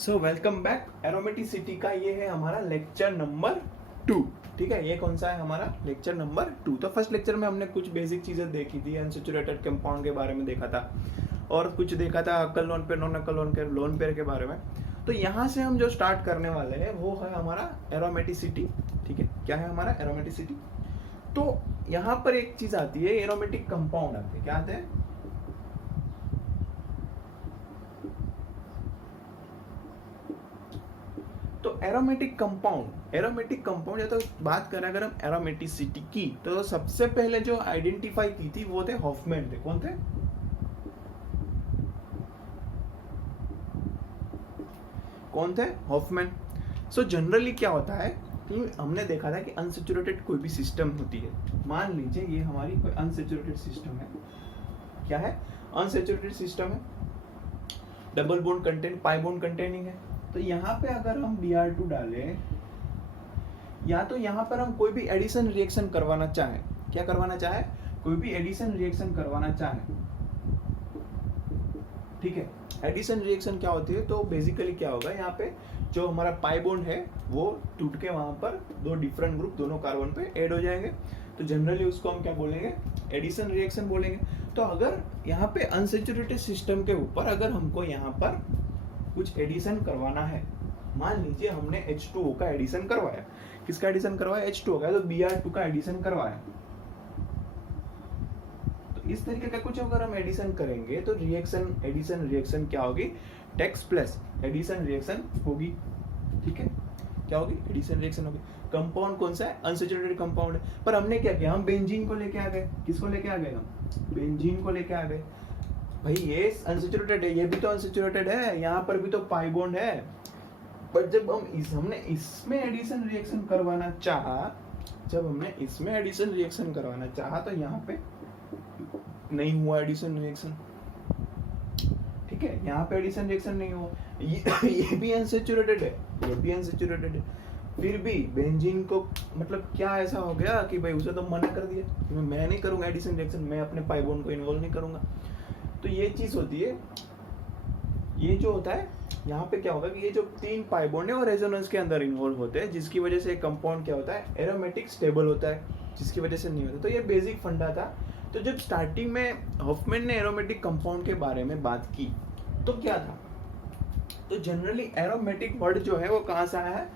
So welcome back. Aromaticity का ये है हमारा लेक्चर नंबर 2। ठीक है, ये कौन सा है हमारा लेक्चर नंबर 2। तो फर्स्ट लेक्चर में हमने कुछ बेसिक चीजें देखी थी, अनसैचुरेटेड कंपाउंड के बारे में देखा था और कुछ देखा था अक्ल लोन पेयर नॉन अक्ल लोन पेयर के बारे में। तो यहाँ से हम जो स्टार्ट करने वाले हैं वो है हमारा एरोमेटिसिटी। ठीक है, क्या है हमारा एरोमेटिसिटी। तो यहाँ पर एक चीज आती है, एरोमेटिक कंपाउंड आते हैं। क्या आते हैं? तो एरोमेटिक कंपाउंड या तो बात करें अगर हम एरोमेटिसिटी की, तो सबसे पहले जो आइडेंटिफाई की थी वो थे हॉफमैन थे। कौन थे? हॉफमैन। सो जनरली क्या होता है कि हमने देखा था कि अनसैचुरेटेड कोई भी सिस्टम होती है, मान लीजिए ये हमारी कोई अनसैचुरेटेड सिस्टम है। क्या है? अनसैचुरेटेड सिस्टम है, double bond content pi bond containing है। तो यहाँ पे अगर हम Br2 डालें या तो यहाँ पर हम कोई भी एडिशन रिएक्शन करवाना चाहें, क्या करवाना चाहे? कोई भी एडिशन रिएक्शन करवाना चाहें। ठीक है, एडिशन रिएक्शन क्या होती है? तो बेसिकली क्या होगा, यहाँ पे जो हमारा पाई बॉन्ड है वो टूट के वहां पर दो डिफरेंट ग्रुप दोनों कार्बन पे ऐड हो जाएंगे। तो जनरली उसको हम क्या बोलेंगे? एडिशन रिएक्शन बोलेंगे। तो अगर यहाँ पे अनसैचुरेटेड सिस्टम के ऊपर अगर हमको यहाँ पर कुछ एडिशन करवाना है, मान लीजिए हमने H2O का एडिशन करवाया। किसका एडिशन करवाया? H2O का। तो Br2 का एडिशन करवाया। तो इस तरीके का कुछ अगर हम एडिशन करेंगे तो एडिशन रिएक्शन क्या होगी? टेक्स प्लस एडिशन रिएक्शन होगी। ठीक है, क्या होगी? एडिशन रिएक्शन होगी। कंपाउंड कौन सा है? अनसैचुरेटेड कंपाउंड है। पर हमने क्या किया? हम बेंजीन को लेके आ गए। किसको लेके आ गए? हम बेंजीन को लेके आ गए। भाई ये अनसैचुरेटेड है, ये भी तो अनसैचुरेटेड है, यहाँ पर भी तो पाई बॉन्ड है। पर जब हमने इसमें एडिशन रिएक्शन करवाना चाहा, तो यहाँ पे नहीं हुआ एडिशन रिएक्शन। ठीक है, यहाँ पे एडिशन रिएक्शन नहीं हुआ। ये भी अनसैचुरेटेड है, फिर भी बेंजीन को मतलब क्या ऐसा हो गया कि भाई उसे तो मना कर दिया, मैं नहीं करूंगा एडिशन रिएक्शन, मैं अपने पाई बॉन्ड को इन्वॉल्व नहीं करूंगा। तो ये चीज होती है, ये जो होता है यहाँ पे क्या होगा कि ये जो तीन पाई बॉन्ड है और रेजोनेंस के अंदर इन्वॉल्व होते हैं, जिसकी वजह से कंपाउंड क्या होता है? एरोमेटिक स्टेबल होता है, जिसकी वजह से नहीं होता। तो ये बेसिक फंडा था। तो जब स्टार्टिंग में हॉफमैन ने एरोमेटिक कंपाउंड के बारे में बात की तो क्या था? तो जनरली एरोमेटिक वर्ड जो है वो कहाँ से आया है?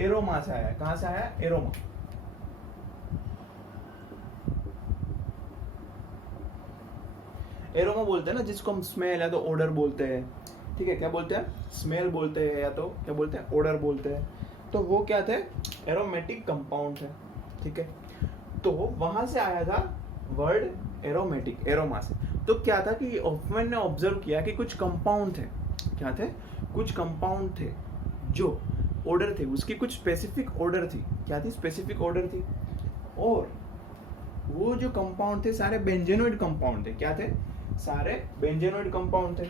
एरोमा से आया है। कहाँ से आया है? एरोमा। एरोमा बोलते हैं ना जिसको हम स्मेल या तो ओडर बोलते हैं। ठीक है, क्या बोलते हैं? स्मेल बोलते हैं या तो क्या बोलते हैं? ओडर बोलते हैं। तो वो क्या थे? एरोमेटिक कंपाउंड है। ठीक है, तो वहां से आया था वर्ड एरोमेटिक, एरोमा से। तो क्या था कि हॉफमैन ने ऑब्जर्व किया कि कुछ कंपाउंड थे। क्या थे? कुछ कंपाउंड थे जो ऑर्डर थे, उसकी कुछ स्पेसिफिक ऑर्डर थी। क्या थी? स्पेसिफिक ऑर्डर थी। और वो जो कंपाउंड थे सारे बेंजेनोइड कंपाउंड थे। क्या थे? सारे बेंजेनोइड कंपाउंड थे।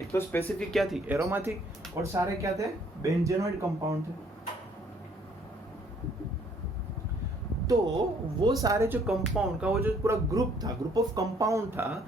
एक तो स्पेसिफिक क्या थी? एरोमा थी। और सारे क्या थे? बेंजेनोइड कंपाउंड थे। तो वो सारे जो कंपाउंड का वो जो पूरा ग्रुप था, ग्रुप ऑफ कंपाउंड था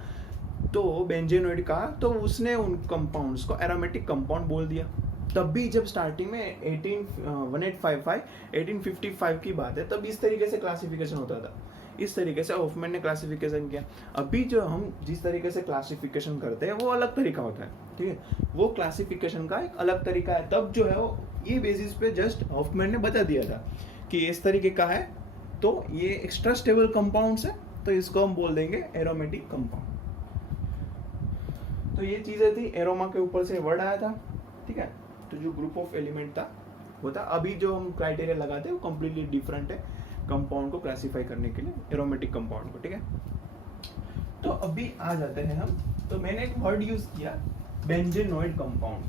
तो बेंजेनोइड का, तो उसने उन कंपाउंड्स को एरोमेटिक कंपाउंड बोल दिया। तब भी जब स्टार्टिंग में 1855 की बात है, तब इस तरीके से क्लासिफिकेशन होता था। इस तरीके से हॉफमैन ने क्लासिफिकेशन किया। अभी जो हम जिस तरीके से क्लासिफिकेशन करते हैं वो अलग तरीका होता है। ठीक है, वो क्लासिफिकेशन का एक अलग तरीका है। तब जो है वो ये बेसिस पे जस्ट हॉफमैन ने बता दिया था कि इस तरीके का है, तो ये एक्स्ट्रा स्टेबल कंपाउंड्स है, तो इसको हम बोल देंगे एरोमेटिक कंपाउंड। तो ये चीजें थी, एरोमा के ऊपर से वर्ड आया था। ठीक है, तो जो ग्रुप ऑफ एलिमेंट था वो था। अभी जो हम क्राइटेरिया लगाते हैं वो कम्प्लीटली डिफरेंट है कंपाउंड को क्लासिफाई करने के लिए, एरोमेटिक कंपाउंड को। ठीक है, तो अभी आ जाते हैं हम। तो मैंने एक वर्ड यूज किया, बेंजेनोइड कंपाउंड।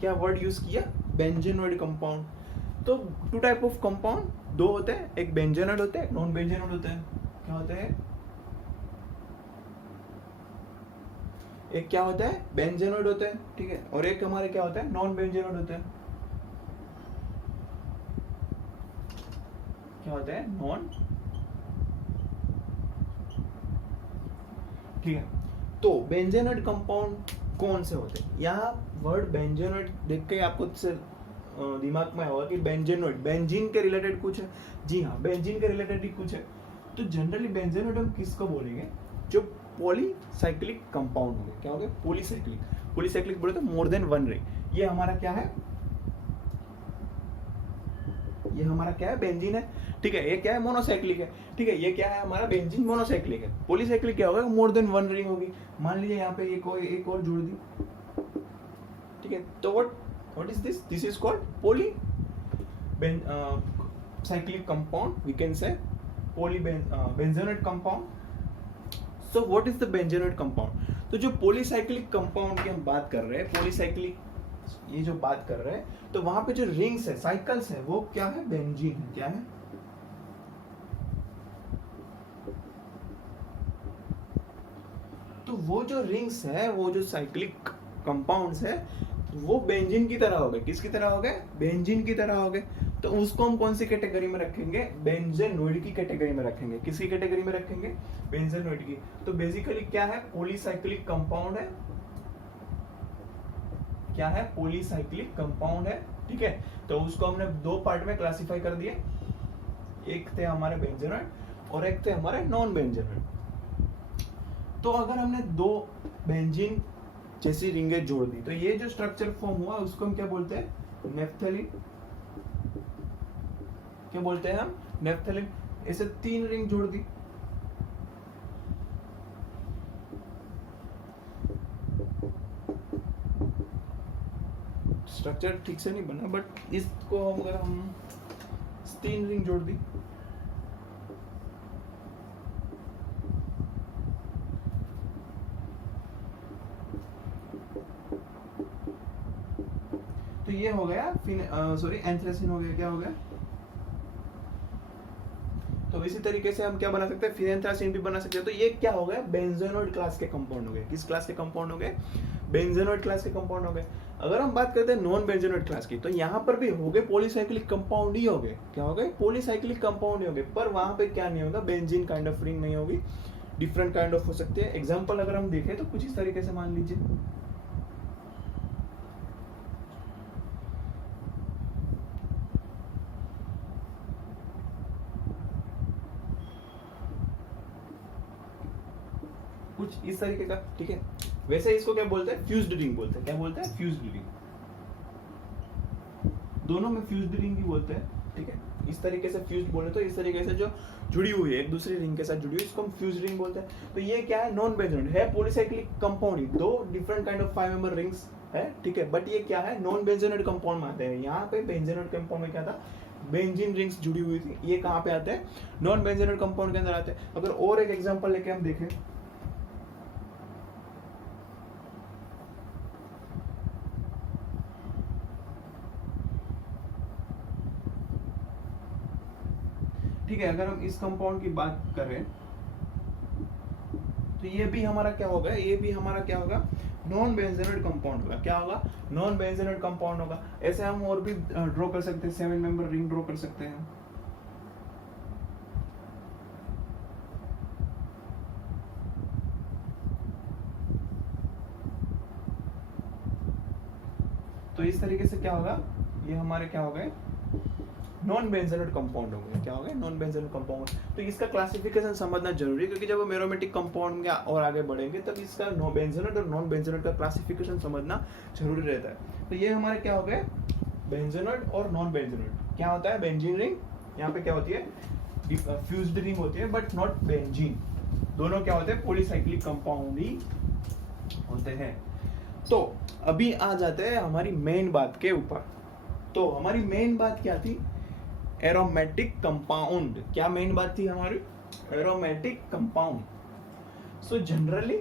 क्या वर्ड यूज किया? Benzenoid compound. तो टू टाइप ऑफ कंपाउंड दो होते हैं, एक बेंजेनोइड होते हैं, एक नॉन बेंजेनोइड होते हैं। क्या होते हैं? एक क्या होता है? बेंजेनोइड होते हैं। ठीक है, और एक हमारे क्या होता है? नॉन बेंजेनोइड होते हैं। क्या होता है? नॉन। ठीक है, तो बेंजेनोइड कंपाउंड कौन से होते हैं। यहाँ वर्ड बेंजेनोइड देख के आपको दिमाग में होगा कि बेंजेनोइड बेंजीन के रिलेटेड कुछ है। जी हाँ, बेंजीन के रिलेटेड ही कुछ है। तो जनरली बेंजेनोइड हम किसको बोलेंगे, जो पॉलीसाइक्लिक कंपाउंड होंगे। क्या होंगे, पॉलीसाइक्लिक। पॉलीसाइक्लिक बोले तो मोर देन वन रिंग। ये हमारा क्या है, ये हमारा क्या है, बेंजीन है। ठीक है, ये क्या है, मोनोसाइक्लिक है। ठीक है, ये क्या है हमारा, बेंजीन मोनोसाइक्लिक है। पॉलीसाइक्लिक क्या होगा, मोर देन वन रिंग होगी। मान लीजिए यहाँ पे एक और जोड़ दी। ठीक है, तो what is this? This is called cyclic compound. We can say benzenoid compound. So what is the benzenoid compound? तो जो polycyclic compound की हम बात कर रहे हैं, polycyclic ये जो बात कर रहे हैं, तो वहां पे जो रिंग्स है, साइकिल्स है, वो क्या है, बेंजीन है। क्या है, तो वो जो रिंग्स है, वो जो साइक्लिक कंपाउंड्स है, वो बेंजीन की तरह हो गए। किसकी तरह हो गए, बेंजीन की तरह हो गए। तो उसको हम कौन सी कैटेगरी में रखेंगे, बेंजेनोइड की कैटेगरी में रखेंगे। किसकी कैटेगरी में रखेंगे, बेंजेनोइड की। तो बेसिकली क्या है, पॉलीसाइक्लिक कंपाउंड है। क्या है, पॉलीसाइक्लिक कंपाउंड है। ठीक है, तो उसको हमने दो पार्ट में क्लासिफाई कर दिए। एक थे हमारे बेंजेनोइड और एक थे हमारे नॉन बेंजेनोइड। तो अगर हमने दो बेंजीन जैसी रिंगें जोड़ दी, तो ये जो स्ट्रक्चर फॉर्म हुआ उसको हम क्या बोलते हैं, नेफ्थेलिन। क्या बोलते हैं हम, नेफ्थेलिन। ऐसे तीन रिंग जोड़ दी, स्ट्रक्चर ठीक से नहीं बना, बट इसको अगर हम तीन रिंग जोड़ दी, तो ये हो गया एंथ्रेसिन हो गया। क्या हो गया, तो इसी तरीके से हम क्या बना सकते हैं, फिनेंथ्रासिन भी बना सकते हैं। तो ये क्या हो गया, बेंजेनोइड क्लास के कंपाउंड हो गए। किस क्लास के कंपाउंड हो गए, बेंजेनोइड क्लास के कंपाउंड हो गए। अगर हम बात करते हैं नॉन बेंजेनोइड क्लास की, तो यहाँ पर भी हो गए पॉलीसाइक्लिक कंपाउंड ही हो गए। क्या हो गए, पॉलीसाइक्लिक कंपाउंड ही हो गए। पर वहां पे क्या नहीं होगा, बेंजीन काइंड ऑफ रिंग नहीं होगी, डिफरेंट काइंड ऑफ हो सकते हैं। एग्जाम्पल अगर हम देखें तो कुछ इस तरीके से मान लीजिए, कुछ इस तरीके का। ठीक है, वैसे इसको क्या बोलते हैं, फ्यूज्ड रिंग बोलते हैं। क्या बोलते हैं, फ्यूज्ड रिंग। दोनों में फ्यूज्ड रिंग ही बोलते हैं। ठीक है, इस तरीके से फ्यूज्ड बोले तो इस तरीके से जो जुड़ी हुई है, एक दूसरी रिंग के साथ जुड़ी हुई, इसको हम फ्यूज्ड रिंग बोलते हैं। तो ये क्या है, नॉन बेंजेनोइड है, पॉलीसाइक्लिक कंपाउंड ही, दो different kind of 5 member rings है। ठीक है, बट ये क्या है, नॉन बेंजेनोइड कंपाउंड में आते हैं। यहाँ पे बेंजेनोइड कंपाउंड में क्या था, बेंजीन रिंग्स जुड़ी हुई थी। ये कहाँ पे आते हैं, नॉन बेंजेनोइड कंपाउंड के अंदर आते हैं। अगर और एक एग्जांपल लेके हम देखें, ठीक है, अगर हम इस कंपाउंड की बात करें, तो ये भी हमारा क्या होगा, ये भी हमारा क्या होगा, नॉन बेंजेनोइड कंपाउंड होगा। क्या होगा, नॉन बेंजेनोइड कंपाउंड होगा। ऐसे हम और भी ड्रॉ कर सकते हैं, 7 मेंबर रिंग ड्रॉ कर सकते हैं। तो इस तरीके से क्या होगा, ये हमारे क्या हो गए, नॉन बेंजेनोइड कंपाउंड हो गए। क्या हो गए, नॉन बेंजेनोइड कंपाउंड। तो इसका क्लासिफिकेशन समझना जरूरी है, क्योंकि जब हम एरोमेटिक कंपाउंड में और आगे बढ़ेंगे तब इसका बेंजेनोइड और नॉन बेंजेनोइड का क्लासिफिकेशन समझना जरूरी रहता है। तो ये हमारे क्या हो गए, बेंजेनोइड और नॉन बेंजेनोइड। क्या होता है, बेंजीन रिंग, यहाँ पे क्या होती है, फ्यूज्ड रिंग होती है, बट नॉट बेंजीन। दोनों क्या होते हैं, पॉलीसाइक्लिक कंपाउंड ही होते हैं। तो अभी आ जाते हैं हमारी मेन बात के ऊपर। तो हमारी मेन बात क्या थी, एरोमेटिक कंपाउंड। क्या मेन बात थी हमारी, एरोमेटिक कंपाउंड। सो जनरली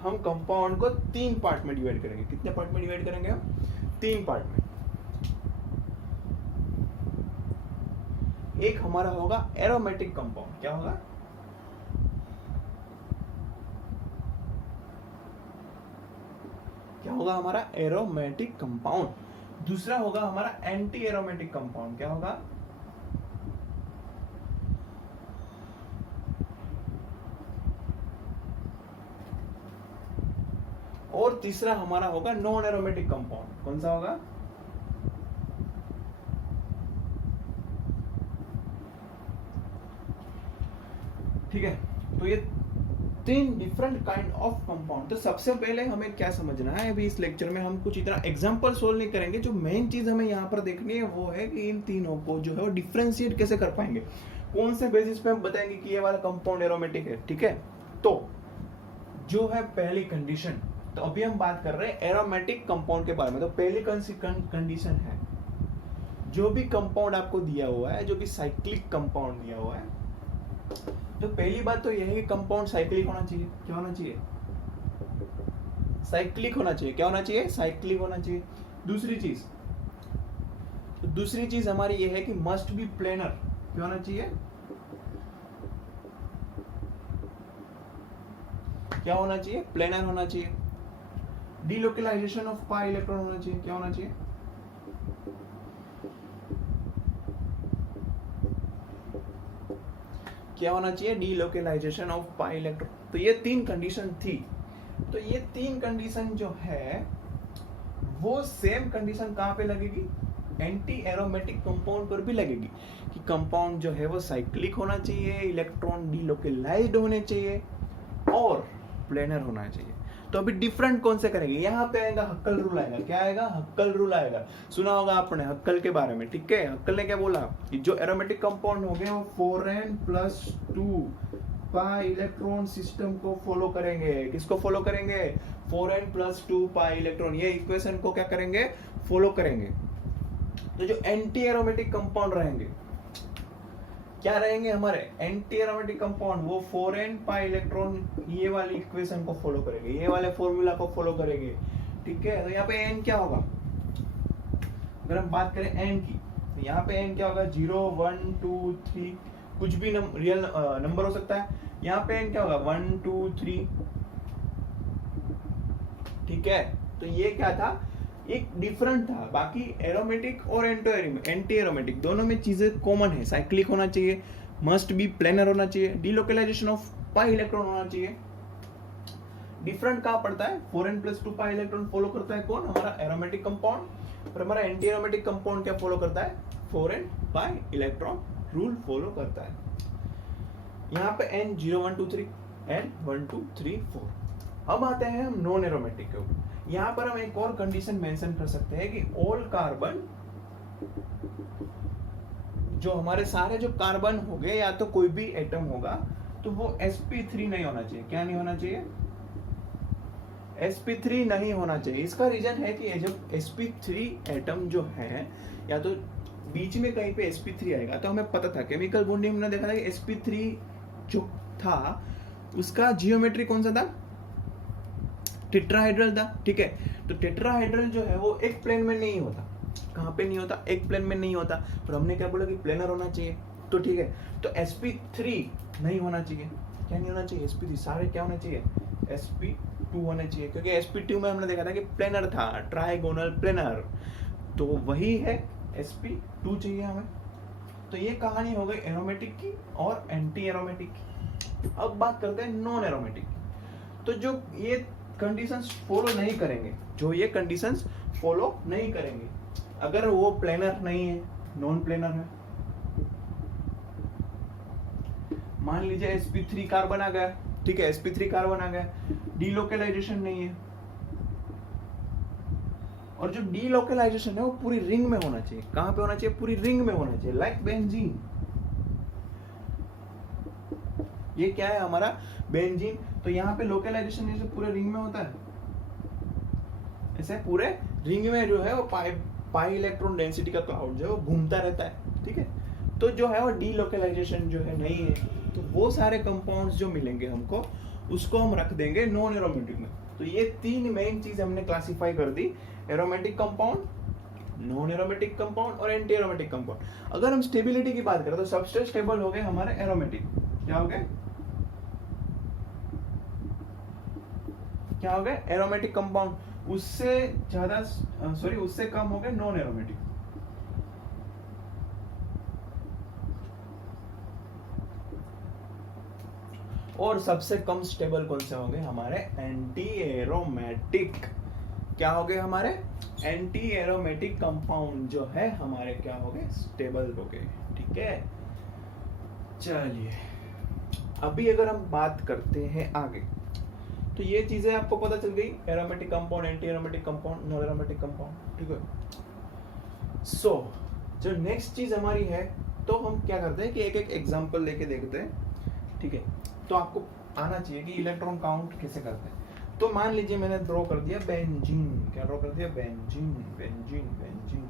हम कंपाउंड को 3 पार्ट में डिवाइड करेंगे। कितने पार्ट में डिवाइड करेंगे हम, 3 पार्ट में। एक हमारा होगा एरोमेटिक कंपाउंड। क्या होगा, क्या होगा हमारा, एरोमेटिक कंपाउंड। दूसरा होगा हमारा एंटी एरोमेटिक कंपाउंड। क्या होगा, और तीसरा हमारा होगा नॉन एरोमेटिक कंपाउंड। कौन सा होगा? ठीक है, तो ये 3 डिफरेंट काइंड ऑफ कंपाउंड। तो सबसे पहले हमें क्या समझना है, अभी इस लेक्चर में हम कुछ इतना एग्जांपल सोल्व नहीं करेंगे, जो मेन चीज हमें यहाँ पर देखनी है वो है कि इन तीनों को जो है वो डिफरेंशिएट कैसे कर पाएंगे, कौन से बेसिस पे हम बताएंगे कि ये वाला कंपाउंड एरोमेटिक है। ठीक है, तो जो है पहली कंडीशन, तो अभी हम बात कर रहे हैं एरोमेटिक कंपाउंड के बारे में। तो पहली कंडीशन है, जो भी कंपाउंड आपको दिया हुआ है, जो भी साइक्लिक कंपाउंड दिया हुआ है, तो पहली बात तो यह है कि कंपाउंड साइक्लिक होना चाहिए। क्या होना चाहिए? साइक्लिक होना चाहिए। क्या होना चाहिए? साइक्लिक होना चाहिए। दूसरी चीज हमारी यह है कि मस्ट बी प्लेनर। क्या होना चाहिए? क्या होना चाहिए? प्लेनर होना चाहिए। डीलोकलाइजेशन ऑफ पाई इलेक्ट्रॉन होना चाहिए। क्या होना चाहिए? क्या होना चाहिए? Delocalization of pi electron. तो ये 3 कंडीशन थी। तो ये 3 कंडीशन जो है वो सेम कंडीशन कहां पे लगेगी? एंटी एरोमेटिक कंपाउंड पर भी लगेगी कि कंपाउंड जो है वो साइक्लिक होना चाहिए, इलेक्ट्रॉन डीलोकलाइज्ड होने चाहिए और प्लेनर होना चाहिए। तो अभी डिफरेंट कौन से करेंगे? यहाँ पे आएगा हक्कल रूल आएगा। क्या आएगा? हक्कल रूल आएगा। सुना होगा आपने हक्कल के बारे में। ठीक है, हक्कल ने क्या बोला कि जो एरोमेटिक कंपाउंड हो गए वो 4n+2 पाई इलेक्ट्रॉन सिस्टम को फॉलो करेंगे। किसको फॉलो करेंगे? 4n+2 pi electron. ये इक्वेशन को क्या करेंगे? फॉलो करेंगे। तो जो एंटी एरोमेटिक कंपाउंड रहेंगे, क्या रहेंगे हमारे? एंटी एरोमेटिक कंपाउंड, वो 4n पाई इलेक्ट्रॉन ये वाली इक्वेशन को फॉलो करेंगे, ये वाले फॉर्मूला को फॉलो करेंगे। ठीक है, तो यहाँ पे n क्या होगा? अगर हम बात करें n की, तो यहाँ पे n क्या होगा? 0 1 2 3, कुछ भी रियल नंबर हो सकता है। यहाँ पे n क्या होगा? 1 2 3। ठीक है, तो ये क्या था? एक डिफरेंट था। बाकी एरोमेटिक और एंटी एरोमेटिक दोनों में चीजें कॉमन है। साइक्लिक होना चाहिए, मस्ट बी प्लेनर होना चाहिए, डीलोकलाइजेशन ऑफ पाई इलेक्ट्रॉन होना चाहिए। डिफरेंट कहां पड़ता है? 4n+2 पाई इलेक्ट्रॉन फॉलो करता है कौन? हमारा एरोमेटिक कंपाउंड। और हमारा एंटी एरोमेटिक कंपाउंड क्या फॉलो करता है? 4n pi electron rule follow करता है। यहाँ पे n 0 1 2 3, n 1 2 3 4। अब आते हैं हम नॉन एरोमेटिक के ऊपर। यहां पर हम एक और कंडीशन मेंशन कर सकते हैं कि ऑल कार्बन, जो हमारे सारे जो कार्बन हो गए या तो कोई भी एटम होगा, तो वो sp3 नहीं होना चाहिए। क्या नहीं होना चाहिए? sp3 नहीं होना चाहिए। इसका रीजन है कि जब sp3 एटम जो है, या तो बीच में कहीं पे sp3 आएगा, तो हमें पता था केमिकल बॉन्डिंग में देखा था कि sp3 जो था उसका जियोमेट्री कौन सा था? टेट्राहेड्रल था। ठीक है, तो टेट्राहेड्रल जो है वो एक प्लेन में नहीं होता। कहां पे नहीं होता? एक प्लेन में नहीं होता। और हमने क्या बोला कि प्लेनर होना चाहिए। तो ठीक है, तो sp3 नहीं होना चाहिए। क्या नहीं होना चाहिए? sp3 सारे क्या होने चाहिए? sp2 होने चाहिए, क्योंकि sp2 में हमने देखा था कि प्लेनर था, ट्राइगोनल प्लेनर। तो वही है, sp2 चाहिए हमें। तो ये कहानी हो गई एरोमेटिक की और एंटी एरोमेटिक की। अब बात करते हैं नॉन एरोमेटिक। तो जो ये कंडीशंस फॉलो नहीं करेंगे, जो ये कंडीशंस फॉलो नहीं करेंगे, अगर वो प्लेनर नहीं है, नॉन प्लेनर है, मान लीजिए sp3 कार्बन आ गया। ठीक है, sp3 कार्बन आ गया, डीलोकलाइजेशन नहीं है, और जो डीलोकलाइजेशन है वो पूरी रिंग में होना चाहिए। कहां पे होना चाहिए? पूरी रिंग में होना चाहिए, लाइक बेंजीन। ये क्या है हमारा? बेंजीन। तो यहाँ पे लोकलाइजेशन जैसे पूरे रिंग में होता है, ऐसे पूरे रिंग में जो है वो पाई इलेक्ट्रॉन डेंसिटी का क्लाउड जो है वो घूमता रहता है। ठीक है, तो जो है वो डीलोकलाइजेशन जो है नहीं है, तो वो सारे कंपाउंड्स जो मिलेंगे हमको, उसको हम रख देंगे नॉन एरोमेटिक में। तो ये 3 मेन चीज हमने क्लासिफाई कर दी, aromatic compound, non aromatic compound और एंटी एरोमेटिक कंपाउंड। अगर हम स्टेबिलिटी की बात करें तो सबसे स्टेबल हो गए हमारे एरोमेटिक। क्या हो गए? क्या हो गए? Aromatic compound. उससे ज्यादा उससे कम हो गए नॉन एरोमेटिक। और सबसे कम स्टेबल कौन से होंगे? हमारे एंटी एरोमेटिक। क्या हो गए हमारे? एंटी एरोमेटिक कंपाउंड जो है हमारे क्या हो गए? स्टेबल हो गए। ठीक है, चलिए अभी अगर हम बात करते हैं आगे, तो ये चीजें आपको पता चल गई, aromatic compound, anti aromatic compound, non aromatic compound. ठीक है, सो जो नेक्स्ट चीज हमारी है, तो हम क्या करते हैं कि एक एक एग्जांपल लेके देखते हैं। ठीक है, तो आपको आना चाहिए कि इलेक्ट्रॉन काउंट कैसे करते हैं। तो मान लीजिए मैंने ड्रॉ कर दिया बेंजीन। क्या ड्रॉ कर दिया? Benzene, benzene, benzene.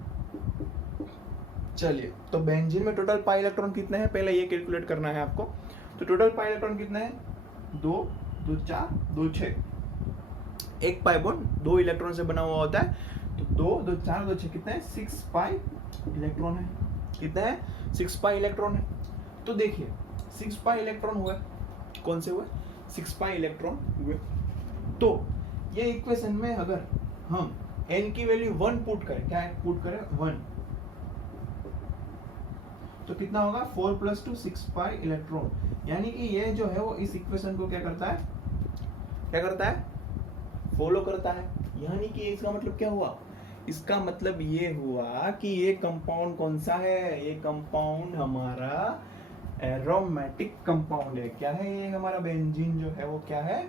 चलिए, तो बेंजीन में टोटल पाई इलेक्ट्रॉन कितने हैं पहले ये कैलकुलेट करना है आपको। तो टोटल पाई इलेक्ट्रॉन कितने हैं? 2, 2 4, 2 6। एक पाई बॉन्ड 2 इलेक्ट्रॉन से बना हुआ होता है, तो 2, 2 4, 2 6 कितने हैं? 6 पाई इलेक्ट्रॉन है। कितने हैं? 6 पाई इलेक्ट्रॉन है। तो देखिए 6 पाई इलेक्ट्रॉन हुए, कौन से हुए? 6 पाई इलेक्ट्रॉन हुए। तो ये इक्वेशन में अगर हम n की वैल्यू 1 पुट करें, क्या पुट करें? 1, तो कितना होगा? 4 + 2 6 पाई इलेक्ट्रॉन। यानी कि ये जो है वो इस इक्वेशन को क्या करता है? क्या करता है? फॉलो करता है। यानी कि इसका मतलब क्या हुआ? इसका मतलब ये हुआ कि ये कंपाउंड कौन सा है? ये कंपाउंड हमारा एरोमेटिक कंपाउंड है। क्या है ये? हमारा बेंजीन जो है वो क्या है?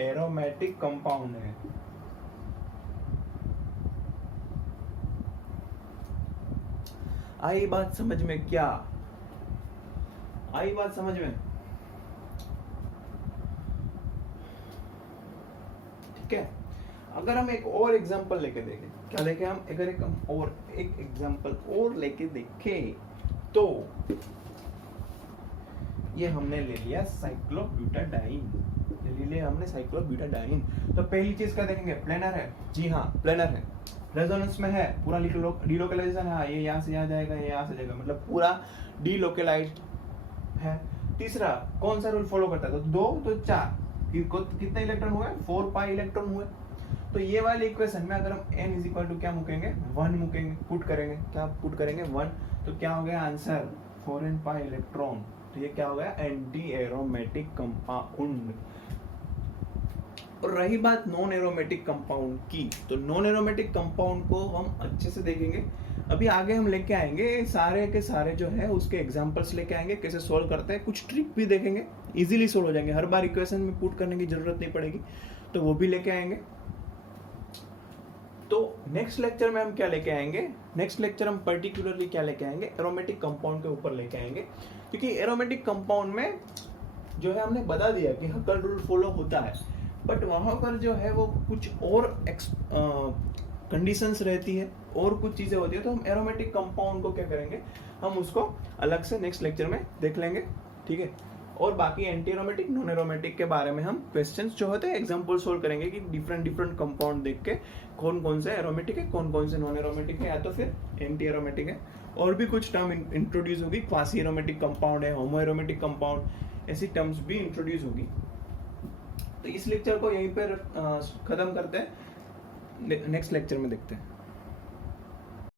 एरोमेटिक कंपाउंड है। आई बात समझ में? क्या आई बात समझ में? ठीक है, अगर हम एक और एग्जांपल लेके देखें, क्या लेके हम अगर एक एग्जांपल और लेके देखें, तो ये हमने ले लिया साइक्लोब्यूटाडाइन। ले लिया हमने साइक्लोब्यूटाडाइन। तो पहली चीज क्या देखेंगे? प्लेनर है। जी हाँ, प्लेनर है। रेजोनेंस में है, पूरा डिलोकलाइजेशन है। ये यहाँ से यहाँ जाएगा, ये यहाँ से जाएगा, मतलब पूरा डिलोकलाइज्ड है। तीसरा कौन सा रूल फॉलो करता है? तो 2, 2 4 कितने इलेक्ट्रॉन हुए? 4 पाई इलेक्ट्रॉन हुए। तो ये वाली इक्वेशन में अगर हम n = क्या मुकेंगे? 1 मुकेंगे, पुट करेंगे। क्या पुट करेंगे? 1। तो क्या हो गया आंसर? 4n पाई इलेक्ट्रॉन। तो ये क्या हो गया? Anti aromatic compound. और रही बात नॉन एरोमेटिक कंपाउंड की, तो नॉन एरोमेटिक कंपाउंड को हम अच्छे से देखेंगे। अभी आगे हम लेके आएंगे सारे के सारे जो है उसके एग्जांपल्स लेके आएंगे, कैसे सोल्व करते हैं, कुछ ट्रिक भी देखेंगे, इजीली सोल्व हो जाएंगे, हर बार इक्वेशन में पुट करने की जरूरत नहीं पड़ेगी, तो वो भी लेके आएंगे। तो नेक्स्ट लेक्चर में हम क्या लेके आएंगे? नेक्स्ट लेक्चर हम पर्टिकुलरली क्या लेके आएंगे? एरोमेटिक कंपाउंड के ऊपर लेके आएंगे, क्योंकि एरोमेटिक कंपाउंड में जो है हमने बता दिया कि हकल रूल फॉलो होता है, बट वहां पर जो है वो कुछ और कंडीशंस रहती है और कुछ चीजें होती है। तो हम एरोमेटिक कंपाउंड को क्या करेंगे? हम उसको अलग से नेक्स्ट लेक्चर में देख लेंगे। ठीक है, और बाकी एंटी एरोमेटिक, नॉन एरोमेटिक के बारे में हम क्वेश्चंस जो होते हैं एग्जांपल सोल्व करेंगे कि डिफरेंट कंपाउंड देख के कौन कौन से एरोमेटिक है, कौन कौन से नॉन एरोमेटिक है, या तो फिर एंटी एरोमेटिक है। और भी कुछ टर्म इंट्रोड्यूस होगी, क्वासी एरोमेटिक कंपाउंड है, होमो एरोमेटिक कंपाउंड, ऐसी टर्म्स भी इंट्रोड्यूस होगी। तो इस लेक्चर को यहीं पर खत्म करते हैं, नेक्स्ट लेक्चर में देखते हैं।